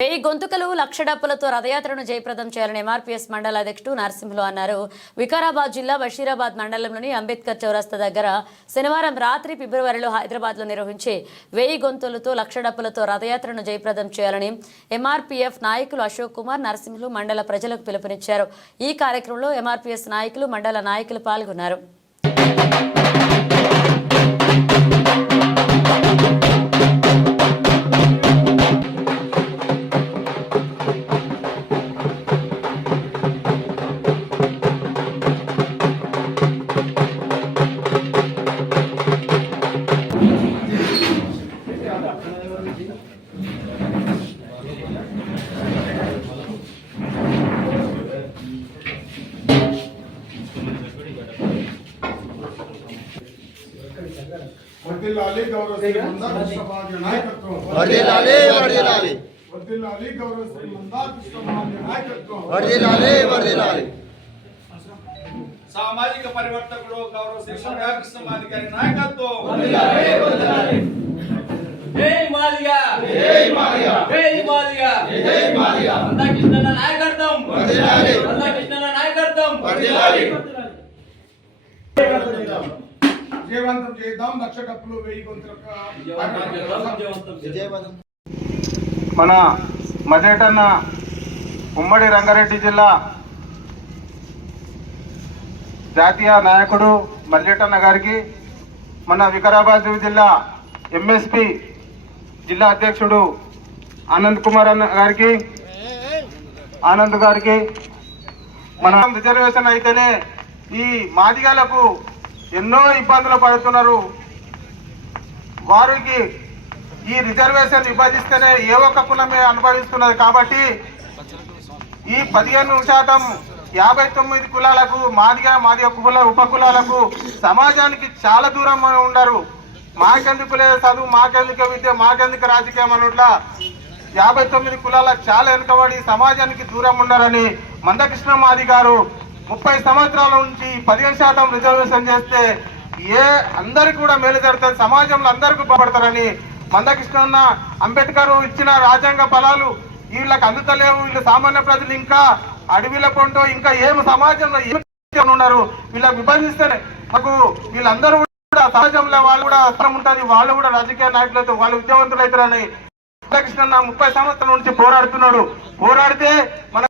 వెయ్యి గొంతుకలు లక్ష డప్పులతో రథయాత్రను జయప్రదం చేయాలని ఎంఆర్పీఎస్ మండల అధ్యక్షుడు నరసింహులు అన్నారు. వికారాబాద్ జిల్లా బషీరాబాద్ మండలంలోని అంబేద్కర్ చౌరస్తా దగ్గర శనివారం రాత్రి ఫిబ్రవరిలో హైదరాబాద్లో నిర్వహించే వెయ్యి గొంతులతో లక్ష డప్పులతో రథయాత్రను జయప్రదం చేయాలని ఎంఆర్పీఎఫ్ నాయకులు అశోక్ కుమార్ నరసింహులు మండల ప్రజలకు పిలుపునిచ్చారు. ఈ కార్యక్రమంలో ఎంఆర్పీఎస్ నాయకులు మండల నాయకులు పాల్గొన్నారు. వర్ధిల్లాలి గౌరవ శ్రీ మందాకృష్ణ మహాజన నాయకత్వం. వర్ధిల్లాలి వర్ధిల్లాలి వర్ధిల్లాలి గౌరవ శ్రీ మందాకృష్ణ మహాజన నాయకత్వం. వర్ధిల్లాలి వర్ధిల్లాలి సామాజిక పరివర్తకుడు గౌరవ శ్రీ మందాకృష్ణ మహాజన గారి నాయకత్వం. వర్ధిల్లాలి వర్ధిల్లాలి జై మాదిగా జై మాదిగా జై మాదిగా జై మాదిగా మందాకృష్ణ నాయకత్వం. వర్ధిల్లాలి మందాకృష్ణ నాయకత్వం. వర్ధిల్లాలి విజయవంతం చేద్దాం. లక్ష డప్పులు వెయ్యి గొంతులకు మన మజేటన్న ఉమ్మడి రంగారెడ్డి జిల్లా జాతీయ నాయకుడు మల్లేటన్న గారికి, మన వికారాబాద్ జిల్లా ఎంఎస్పి జిల్లా అధ్యక్షుడు ఆనంద్ కుమార్ అన్న గారికి, ఆనంద్ గారికి, మన రిజర్వేషన్ అయితేనే ఈ మాదిగాలకు ఎన్నో ఇబ్బందులు పడుతున్నారు. వారికి ఈ రిజర్వేషన్ విభజిస్తేనే ఏ ఒక్క కులమే అనుభవిస్తున్నది. కాబట్టి ఈ 15% 59 కులాలకు మాదిగ ఉపకులాలకు సమాజానికి చాలా దూరం ఉండరు. మాకెందుకులే చదువు, మాకెందుకు విద్య, మాకెందుకు రాజకీయం అన్నట్లా 59 కులాలకు చాలా వెనుకబడి సమాజానికి దూరం ఉండాలని మందకృష్ణ మాది గారు 30 సంవత్సరాల నుంచి 15% రిజర్వేషన్ చేస్తే అందరికి కూడా మేలు జరుగుతుంది, సమాజంలో అందరికీ బాగుపడతారని మందకృష్ణ అంబేద్కర్ ఇచ్చిన రాజ్యాంగ ఫలాలు వీళ్ళకి అందుతలేవు. వీళ్ళు సామాన్య ప్రజలు ఇంకా అడవిల పొంటో ఇంకా ఏమి సమాజంలో ఏమి ఉన్నారు, వీళ్ళకి విభజిస్తేనే మాకు వీళ్ళందరూ కూడా సమాజంలో వాళ్ళు కూడా అవసరం ఉంటుంది. వాళ్ళు కూడా రాజకీయ నాయకులు అయితే వాళ్ళు విద్యావంతులు అవుతారని మందకృష్ణ 30 సంవత్సరాల నుంచి పోరాడుతున్నాడు. పోరాడితే మన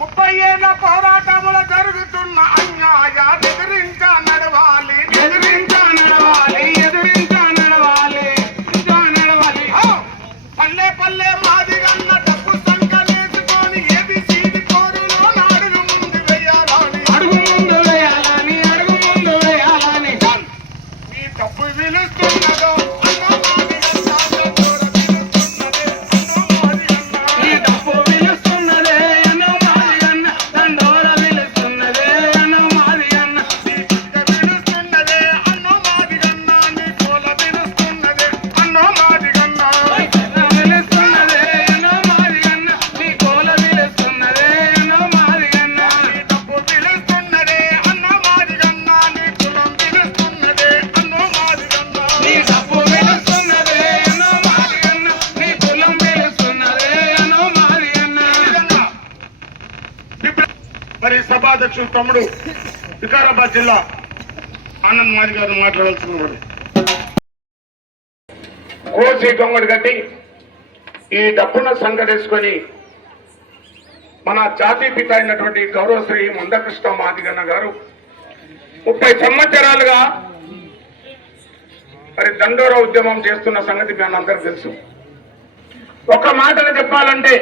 30 ఏళ్ల పోరాటములో జరుగుతున్న అన్యాయాన్ని ఎదిరించ నడవాలి, ఎదిరించ నడవాలి, ఎదిరించ నడవాలి, నడవాలి. పల్లె పల్లె మాదిగన్న డబ్బు సంకలేసుకొని ఏబిసిడి కోరులో అడుగు ముందు వేయాలని, అడుగు ముందు వేయాలని, అడుగు ముందు వేయాలని. ఈ డబ్బు విలుస్తున్నదో మరి సభాధ్యక్షుడు తమ్ముడు వికారాబాద్ జిల్లా ఆనంద్ మాది గారు మాట్లాడాల్సిన కోసి గొంగడి కట్టి ఈ డప్పున సంగడేసుకొని మన జాతీయ పిత అయినటువంటి గౌరవశ్రీ మందకృష్ణ మాదిగన్న గారు 30 సంవత్సరాలుగా మరి దండోర ఉద్యమం చేస్తున్న సంగతి మీ అందరికీ తెలుసు. ఒక్క మాటలు చెప్పాలంటే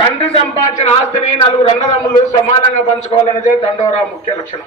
తండ్రి సంపాదించిన ఆస్తిని 4 అన్నదమ్ములు సమానంగా పంచుకోవాలనేదే దండోరా ముఖ్య లక్షణం.